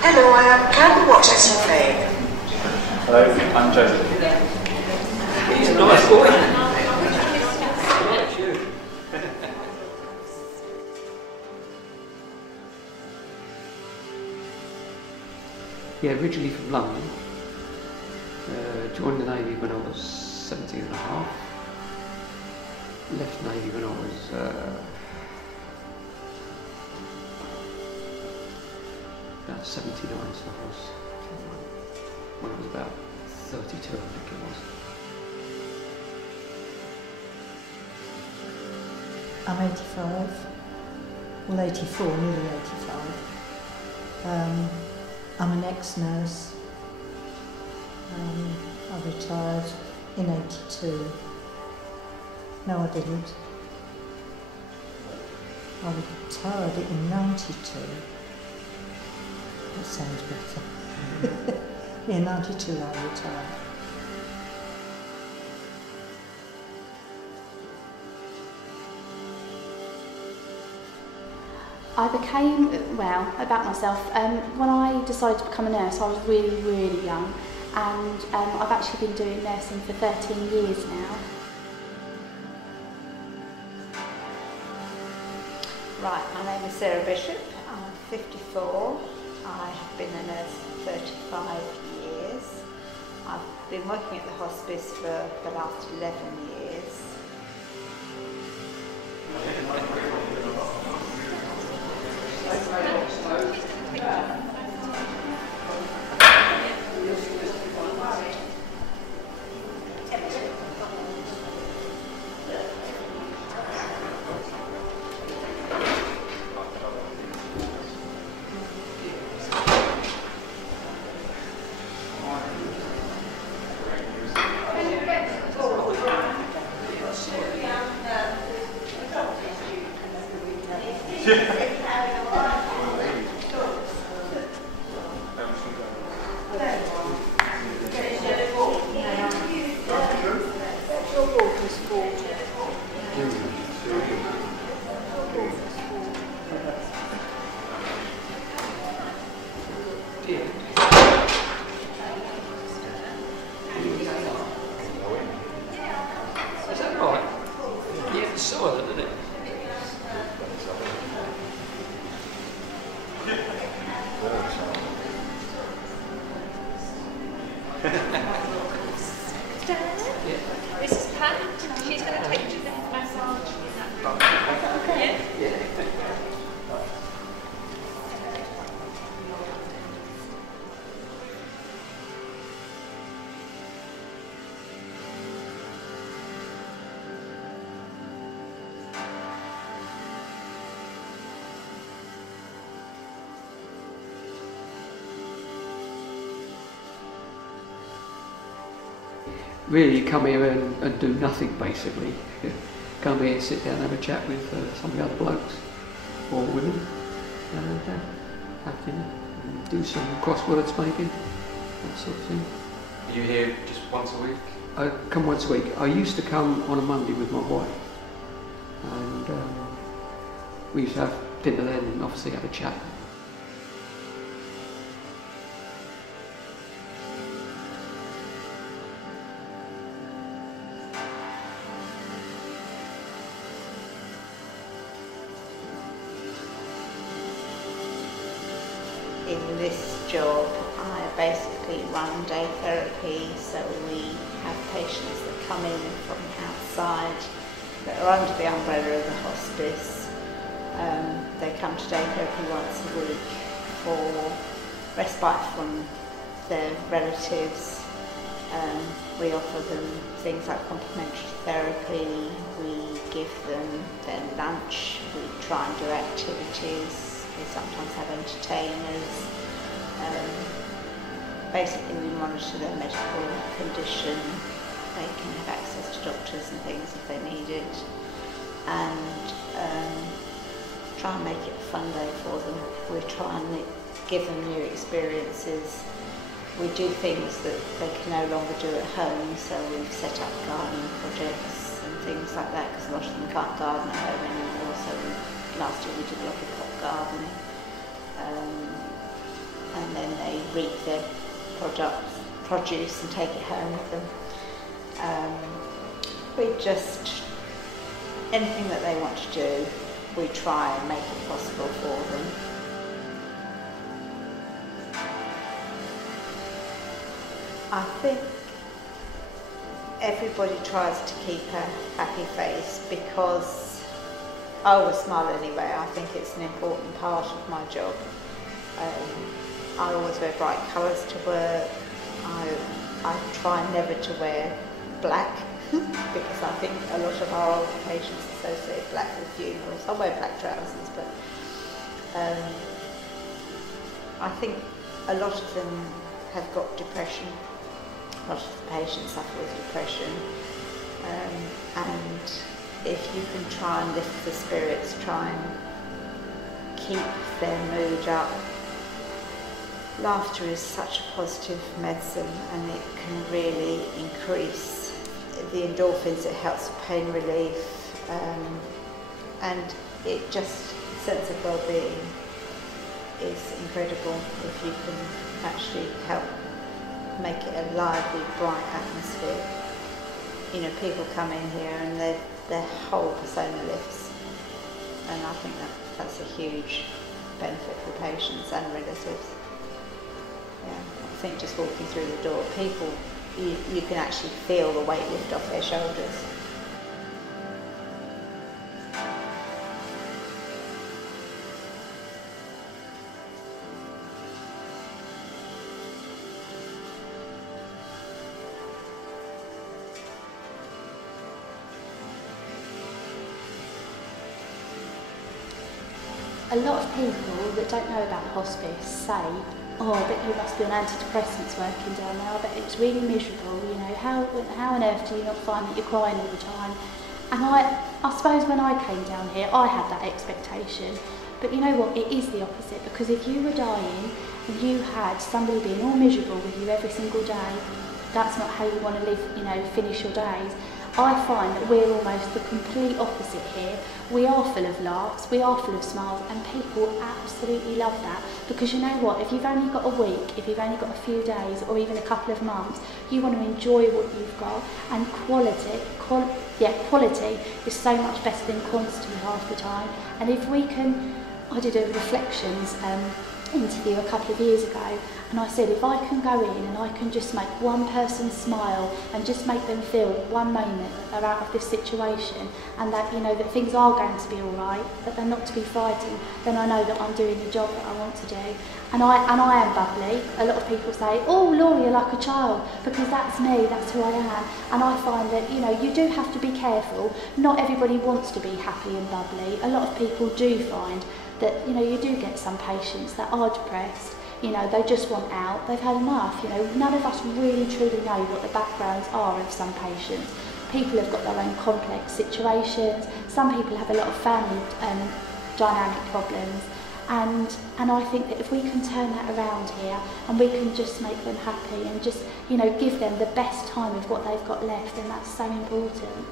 Hello, I am Ken. What is your name? Hello, I'm Joseph. He's a nice boy. Yeah, originally from London. Joined the Navy when I was 17 and a half. Left Navy when I was about 79, so I was when I was about 32, I think it was. I'm 85, well 84, nearly 85. I'm an ex-nurse. I retired in 82. No, I didn't. I retired in 92. That sounds better. Yeah, 92 I retired. I became, well, about myself, when I decided to become a nurse I was really, really young, and I've actually been doing nursing for 13 years now. Right, my name is Sarah Bishop, I'm 54, I have been a nurse for 35 years. I've been working at the hospice for the last 11 years. Is that right? Yeah, it's silent, isn't it? This is Pat. She's going to take you to the massage in that box. Okay. Yeah? Really, you come here and do nothing basically. Come here, sit down, have a chat with some of the other blokes or women, and have dinner, and do some crosswords maybe, that sort of thing. Are you here just once a week? I come once a week. I used to come on a Monday with my wife, and we used to have dinner then and obviously have a chat. In this job, I basically run day therapy, so we have patients that come in from outside that are under the umbrella of the hospice. They come to day therapy once a week for respite from their relatives. We offer them things like complementary therapy, we give them their lunch, we try and do activities. We sometimes have entertainers. Basically we monitor their medical condition. They can have access to doctors and things if they need it. And try and make it a fun day for them. We try and give them new experiences. We do things that they can no longer do at home, so we've set up gardening projects and things like that, because a lot of them can't garden at home anymore. So last year we did a lot of pot gardening. and then they reap their produce and take it home with them. Anything that they want to do, we try and make it possible for them. I think everybody tries to keep a happy face because I always smile anyway. I think it's an important part of my job. I always wear bright colours to work. I try never to wear black because I think a lot of our older patients associate black with funerals. I wear black trousers, but I think a lot of them have got depression. A lot of the patients suffer with depression, and if you can try and lift the spirits, try and keep their mood up. Laughter is such a positive medicine, and it can really increase the endorphins. It helps with pain relief, and it just, sense of well-being is incredible if you can actually help make it a lively, bright atmosphere. You know, people come in here and their whole persona lifts, and I think that's a huge benefit for patients and relatives. Yeah, I think just walking through the door, people, you can actually feel the weight lift off their shoulders. A lot of people that don't know about hospice say, oh, I bet you must be on antidepressants working down there, I bet it's really miserable, you know, how on earth do you not find that you're crying all the time? And I suppose when I came down here, I had that expectation, but you know what, it is the opposite, because if you were dying and you had somebody being all miserable with you every single day, that's not how you want to live, you know, finish your days. I find that we're almost the complete opposite here. We are full of laughs, we are full of smiles, and people absolutely love that, because you know what, if you've only got a week, if you've only got a few days or even a couple of months, you want to enjoy what you've got, and quality is so much better than quantity half the time. And if we can, I did a reflections interview a couple of years ago, and I said if I can go in and I can just make one person smile and just make them feel one moment they're out of this situation, and that, you know, that things are going to be all right, that they're not to be frightened, then I know that I'm doing the job that I want to do. And I am bubbly. A lot of people say, oh Laura, you're like a child, because that's me, that's who I am. And I find that, you know, you do have to be careful. Not everybody wants to be happy and bubbly. A lot of people do find that, you know, you do get some patients that are depressed, you know, they just want out, they've had enough, you know. None of us really truly know what the backgrounds are of some patients. People have got their own complex situations, some people have a lot of family dynamic problems, and I think that if we can turn that around here and we can just make them happy and just, you know, give them the best time of what they've got left, then that's so important.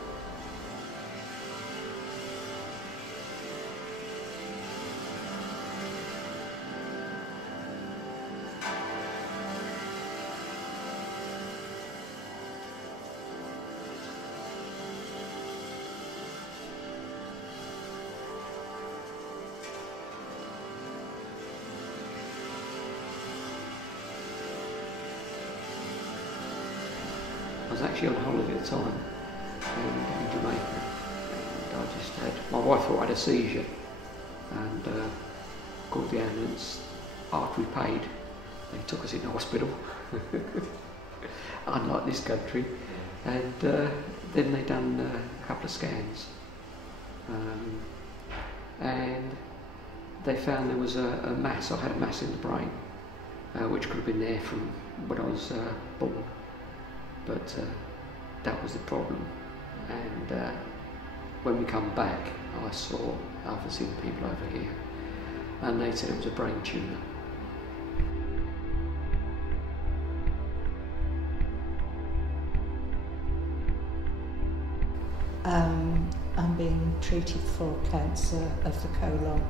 I was actually on holiday at the time in Jamaica, and I just had, my wife thought I had a seizure, and called the ambulance. After we paid, they took us into hospital, unlike this country, and then they done a couple of scans, and they found there was a mass. I had a mass in the brain, which could have been there from when I was born. But that was the problem, and when we come back, I saw other seen people over here, and they said it was a brain tumour. I'm being treated for cancer of the colon.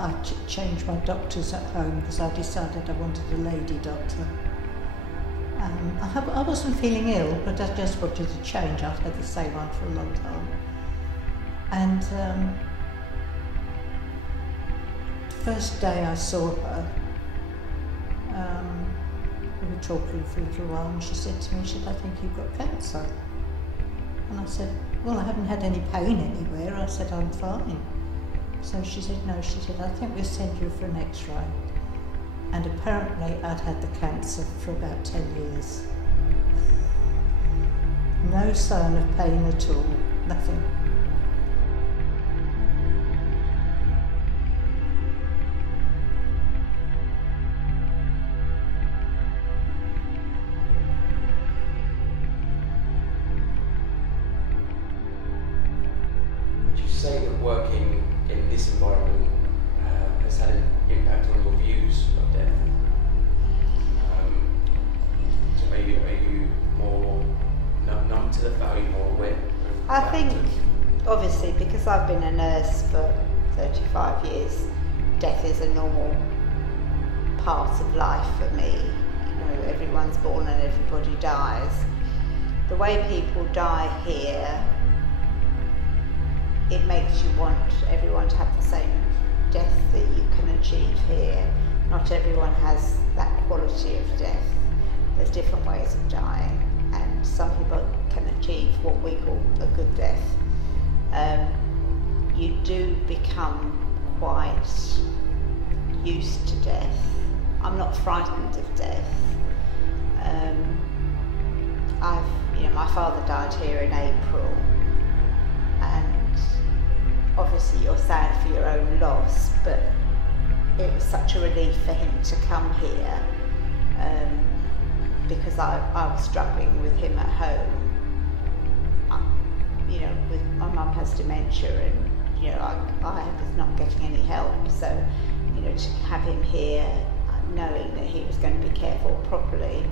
I changed my doctors at home because I decided I wanted a lady doctor. I wasn't feeling ill, but I just wanted to change. I'd had the same one for a long time. And the first day I saw her, we were talking for a little while, and she said to me, she said, "I think you've got cancer." And I said, "Well, I haven't had any pain anywhere." I said, "I'm fine." So she said, "No," she said, "I think we'll send you for an x-ray." And apparently I'd had the cancer for about 10 years. No sign of pain at all, nothing. Would you say that working in this environment has had an impact on your views of death? So maybe it made you more numb to the fact, are you more aware of I that? think, obviously, because I've been a nurse for 35 years, death is a normal part of life for me. You know, everyone's born and everybody dies. The way people die here, it makes you want everyone to have the same death that you can achieve here. Not everyone has that quality of death. There's different ways of dying, and some people can achieve what we call a good death. You do become quite used to death. I'm not frightened of death. My father died here in April, and obviously you're sad for your own loss, but it was such a relief for him to come here, because I was struggling with him at home. My mum has dementia, and I was not getting any help, so to have him here, knowing that he was going to be cared for properly.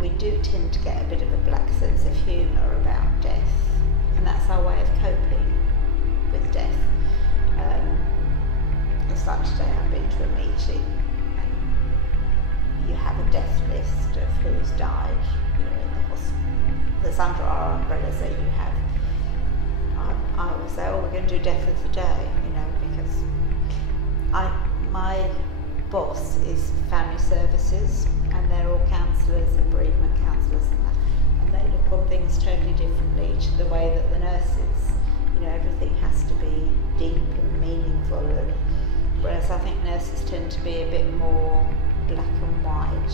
We do tend to get a bit of a black sense of humour about death, and that's our way of coping with death. It's like today I've been to a meeting and you have a death list of who's died, in the hospital. That's under our umbrella, so you have. I always say, "Oh, we're going to do death of the day," because my boss is family services, and they're all counsellors and bereavement counsellors and that, and they look on things totally differently to the way that the nurses. Everything has to be deep and meaningful, and whereas I think nurses tend to be a bit more black and white.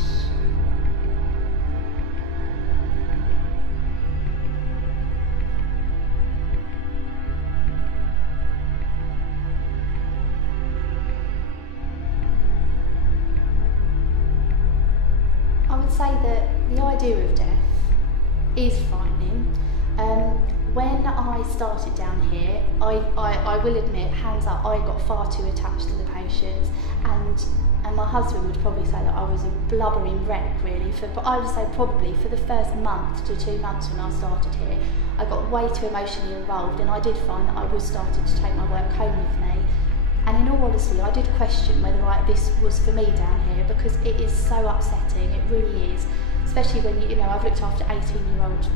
I would say that the idea of death is frightening. When I started down here, I will admit, hands up, I got far too attached to the patients, and my husband would probably say that I was a blubbering wreck, really. But I would say probably for the first month to 2 months when I started here, I got way too emotionally involved, and I did find that I was starting to take my work home with me. And in all honesty, I did question whether this was for me down here, because it is so upsetting, it really is. Especially when, I've looked after 18-year-old,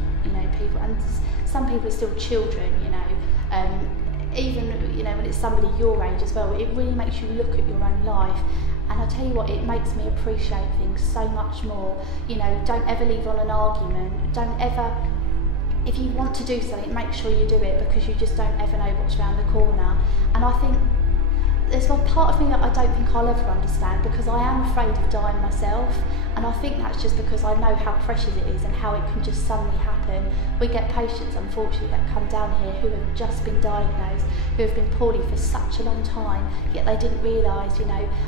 people, and some people are still children, even, when it's somebody your age as well, it really makes you look at your own life. And I tell you what, it makes me appreciate things so much more. Don't ever leave on an argument, don't ever, if you want to do something, make sure you do it, because you just don't ever know what's around the corner. And I think there's one part of me that I don't think I'll ever understand, because I am afraid of dying myself, and I think that's just because I know how precious it is and how it can just suddenly happen. We get patients, unfortunately, that come down here who have just been diagnosed, who have been poorly for such a long time, yet they didn't realise,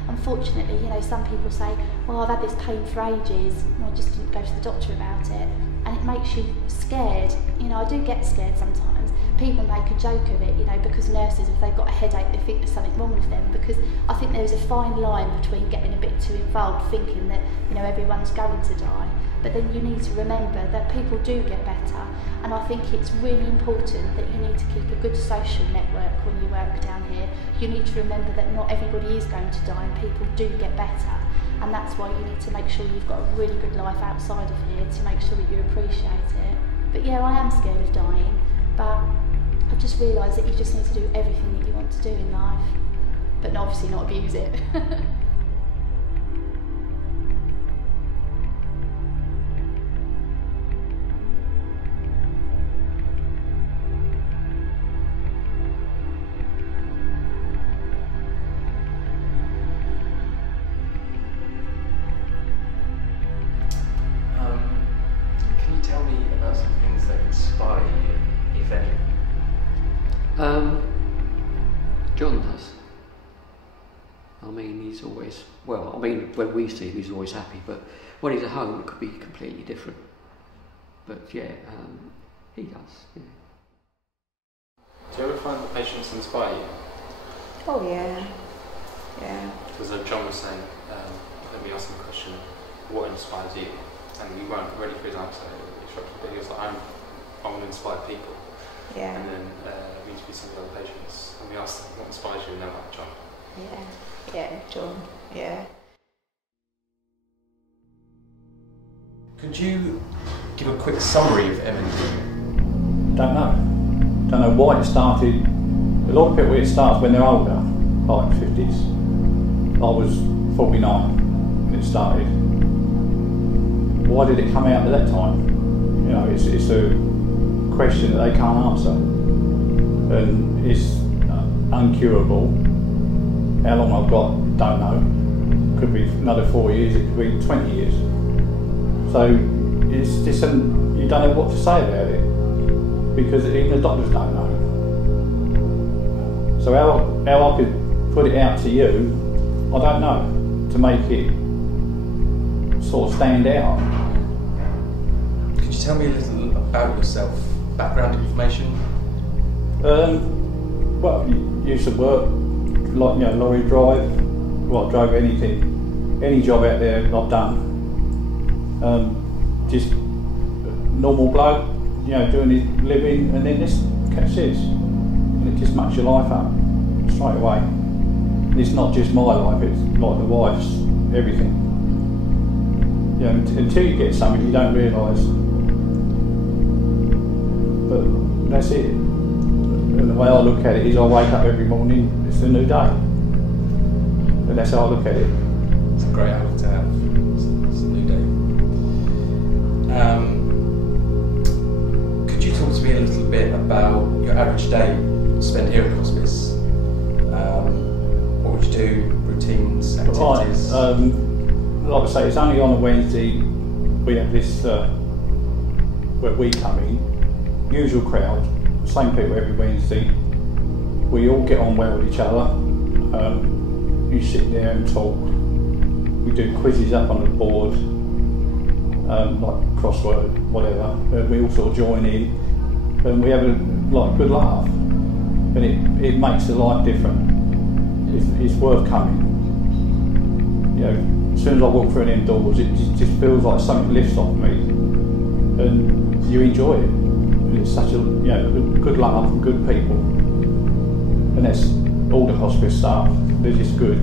unfortunately, some people say, "Well, I've had this pain for ages, and I just didn't go to the doctor about it," and it makes you scared. I do get scared sometimes. People make a joke of it, because nurses, if they've got a headache, they think there's something wrong with them, because I think there is a fine line between getting a bit too involved, thinking that, everyone's going to die, but then you need to remember that people do get better, and I think it's really important that you need to keep a good social network when you work down here. You need to remember that not everybody is going to die and people do get better, and that's why you need to make sure you've got a really good life outside of here to make sure that you appreciate it. But yeah, I am scared of dying, but I've just realised that you just need to do everything that you want to do in life, but obviously not abuse it. Can you tell me about some things that inspire you, if any? John does. I mean, he's always, well, I mean, when we see him, he's always happy, but when he's at home, it could be completely different. But yeah, he does, yeah. Do you ever find the patients inspire you? Oh yeah, yeah. Because John was saying, let me ask him a question, what inspires you? And we weren't ready for his answer, but he was like, I want to inspire people. Yeah. And then we interviewed some of the other patients, and we asked them what inspires you, and they're like, John. Yeah, John, yeah. Could you give a quick summary of MND? Don't know why it started. A lot of people, it starts when they're older, like 50s. I was 49 when it started. Why did it come out at that time? You know, it's a question that they can't answer, and it's uncurable. How long I've got, don't know. Could be another 4 years, it could be 20 years. So it's just you don't know what to say about it, because even the doctors don't know. So how I could put it out to you, I don't know, to make it sort of stand out. Could you tell me a little about yourself, background information? Well, used to work, like, you know, lorry drive. Well, I drove anything, any job out there I've done. Just normal bloke, you know, doing his living, and then this catch this, and it just mucks your life up straight away. And it's not just my life; it's like the wife's, everything. You know, until you get something, you don't realise. But that's it. And the way I look at it is, I wake up every morning, it's a new day. And that's how I look at it. It's a great habit to have. It's a new day. Could you talk to me a little bit about your average day spent here at the hospice? What would you do? Routines, activities? Right, like I say, it's only on a Wednesday we have this where we come in. Usual crowd, same people every Wednesday. We all get on well with each other. You sit there and talk. We do quizzes up on the board, like crossword, whatever. We all sort of join in, and we have a good laugh. And it makes the life different. It's worth coming. You know, as soon as I walk through them doors, it just feels like something lifts off me, and you enjoy it. And it's such a good laugh and good people, and that's all the hospice staff. They're just good.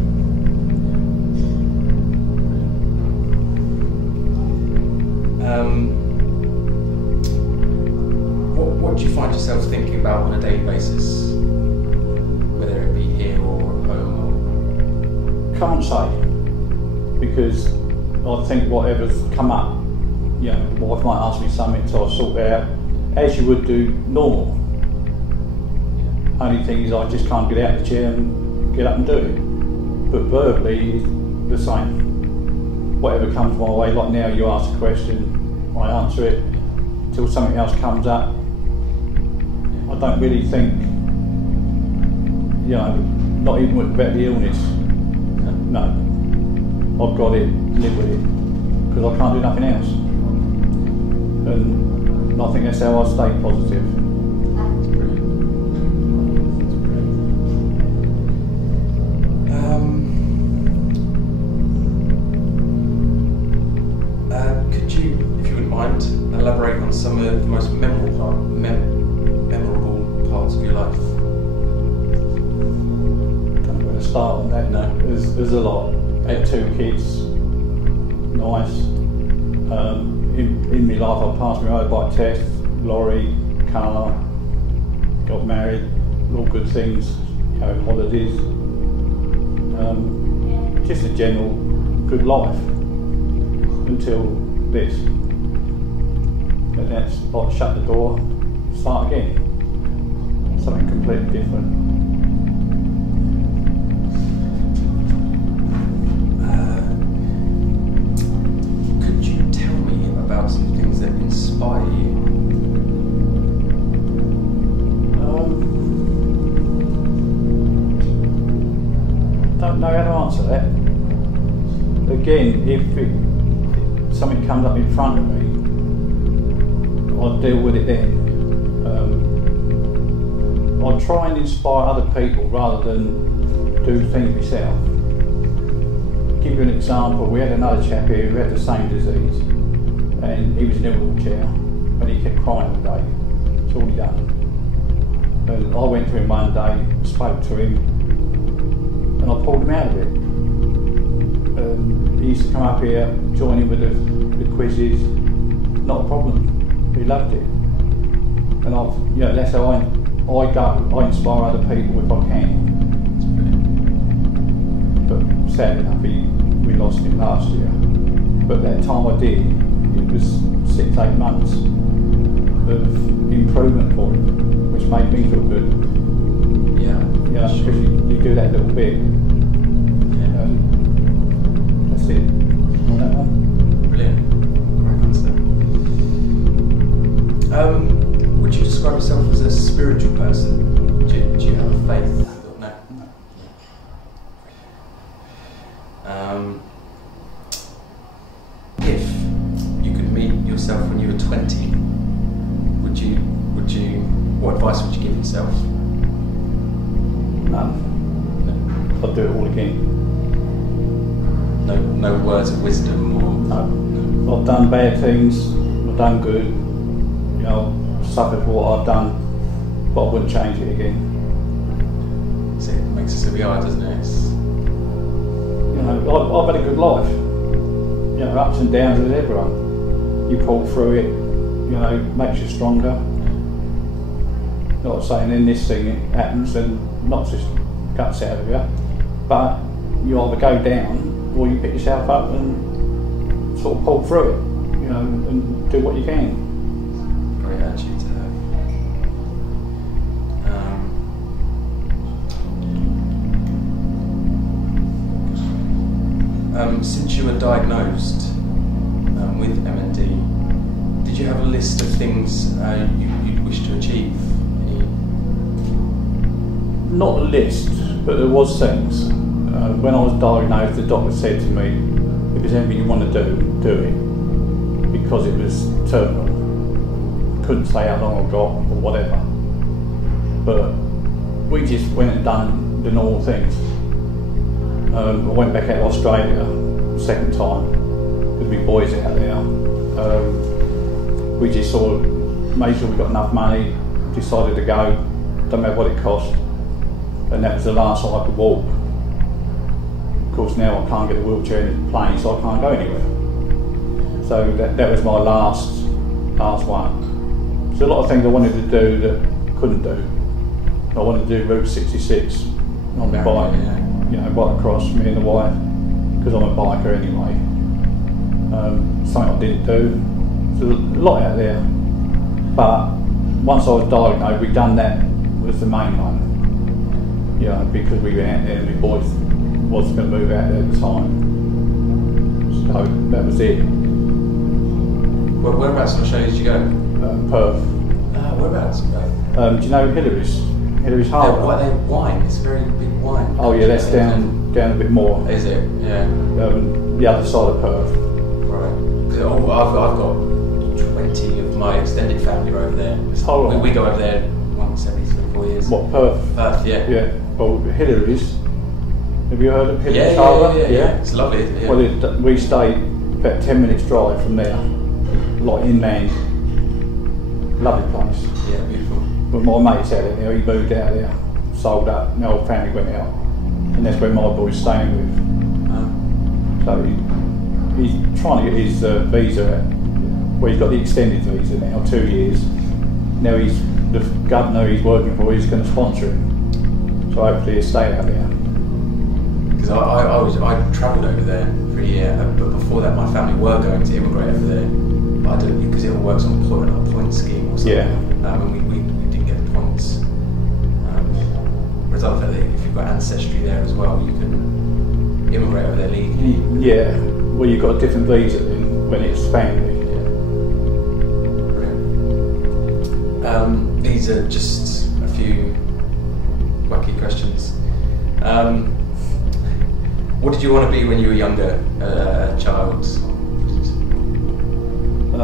What do you find yourself thinking about on a daily basis, whether it be here or at home? Can't say, because I think whatever's come up, you know, my wife might ask me something, so I sort it out as you would do normal. Only thing is, I just can't get out of the chair and get up and do it. But verbally, the same. Whatever comes my way, like now you ask a question, I answer it, till something else comes up. I don't really think, you know, not even about the illness. No, I've got it, live with it, because I can't do nothing else. And I think that's how I stay positive. Could you mind, elaborate on some of the most memorable parts of your life. Don't know where to start on that. No. There's a lot. I had 2 kids. Nice. In my life, I passed my motorbike test, lorry, car, got married, all good things, you know, holidays. Just a general good life until this. And that's like shut the door, start again. Something completely different. Could you tell me about some things that inspire you? Don't know how to answer that. Again, if something comes up in front of me, I'll deal with it then. I'll try and inspire other people rather than do things myself. Give you an example, we had another chap here who had the same disease and he was in a wheelchair and he kept crying all day. That's all he done. And I went to him one day, spoke to him, and I pulled him out of it. He used to come up here, join in with the quizzes, not a problem. He loved it. And that's how I inspire other people if I can. But sadly enough, we lost him last year. But that time I did, it was 6-8 months of improvement for him, which made me feel good. Yeah, because you do that little bit. That's it. On that one. Brilliant. Great answer. Would you describe yourself as a spiritual person? Do you have a faith? No. If you could meet yourself when you were 20, what advice would you give yourself? None. I'll do it all again. No words of wisdom or... No. I've done bad things, I've done good, you know, suffered for what I've done, but I wouldn't change it again. So it makes us who we are, doesn't it? You know, I've had a good life. You know, ups and downs with everyone. You pull through it, you know, makes you stronger. Not saying in this thing it happens and knocks the guts out of you, but you either go down or you pick yourself up and sort of pull through it, you know, and do what you can. Great attitude to have. Since you were diagnosed with MND, did you have a list of things you'd wish to achieve? Not a list, but there was things. When I was diagnosed, the doctor said to me, if there's anything you want to do it. Because it was terminal. Couldn't say how long I got or whatever. But we just went and done the normal things. I went back out to Australia second time with my boys out there. We just sort of made sure we got enough money, decided to go, don't matter what it cost. And that was the last time I could walk. Of course now I can't get a wheelchair in the plane, so I can't go anywhere. So that was my last one. So a lot of things I wanted to do that couldn't do. I wanted to do Route 66 on the bike, you know, right across, me and the wife, because I'm a biker anyway. Something I didn't do. So a lot out there. But once I was diagnosed, we'd done that, was the main one. You know, because we went out there and my boys wasn't going to move out there at the time. So that was it. Well, whereabouts in Australia did you go? Perth. Whereabouts? Do you know Hillary's Harbour? They're wine, it's a very big wine. Oh yeah, that's down a bit more. Is it? Yeah. The other side of Perth. Right. I've got 20 of my extended family over there. We go over there once every 3-4 years. What, Perth? Perth, yeah. Yeah. Well, Hillary's. Have you heard of Hillary's Harbour? Yeah. It's lovely. Yeah. Well, we stayed about 10 minutes drive from there. like inland, lovely place. Yeah, beautiful. But my mate's out there, he moved out there, sold up, my whole family went out, and that's where my boy's staying with. So he's trying to get his visa out. Well, he's got the extended visa now, 2 years. Now the governor he's working for is going to sponsor him. So hopefully he'll stay out there. Because I travelled over there for a year, but before that my family were going to immigrate over there. But I didn't, because it all works on a point scheme or something. Yeah. And we didn't get the points. Whereas I felt that if you've got ancestry there as well, you can immigrate over there legally. Yeah, well you've got a different visa then when it's family. Brilliant. These are just a few wacky questions. What did you want to be when you were younger, child? I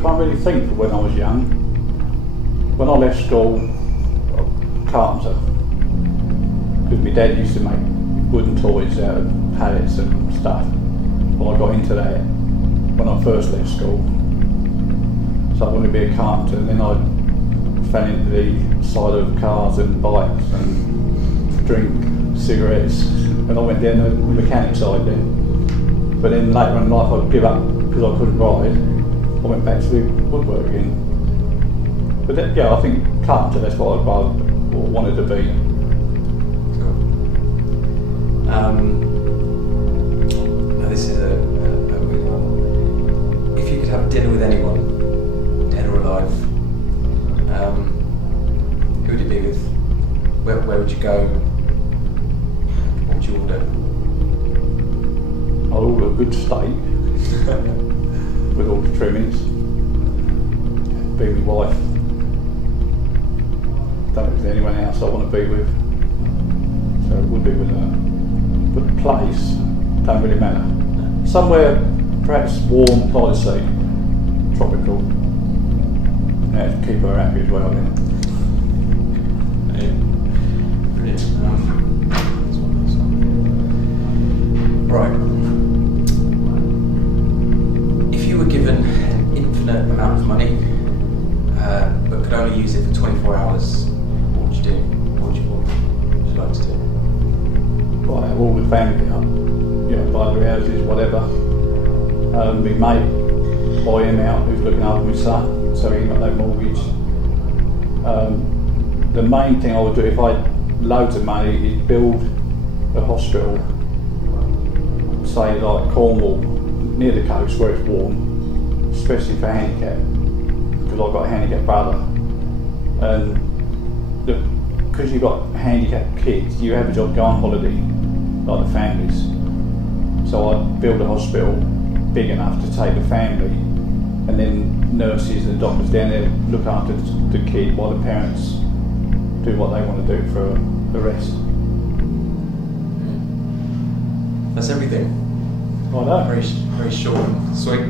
can't really think of when I was young. When I left school, carpenter. Because my dad used to make wooden toys out of pallets and stuff. Well, I got into that when I first left school. So I wanted to be a carpenter, and then I fell into the side of cars and bikes and drink cigarettes, and I went down the mechanic side then. But then later in life I'd give up because I couldn't ride. I went back to woodwork again. But then, yeah, I think carpenter, that's what I wanted to be. Now this is a weird one. If you could have dinner with anyone, dead or alive, who would it be with? Where would you go? What would you order? I'll order a good steak with all the trimmings. Be with my wife. Don't know if there's anyone else I want to be with. So it would be with her. But the place don't really matter. Somewhere perhaps warm, by the sea, tropical. Yeah, to keep her happy as well then. Yeah. Brilliant. Right. If you were given an infinite amount of money, but could only use it for 24 hours, what would you do? What would you like to do? Well, I have all the family up, buy their houses, whatever. My mate, buy him out, who's looking after my son, so he ain't got no mortgage. The main thing I would do if I had loads of money is build a hospital, say like Cornwall, near the coast where it's warm, especially for handicapped, because I've got a handicapped brother. And because you've got handicapped kids, you have a job, go on holiday, like the families. So I'd build a hospital big enough to take the family, and then nurses and doctors down there look after the kid while the parents do what they want to do for the rest. That's everything. I know. Very short and sweet.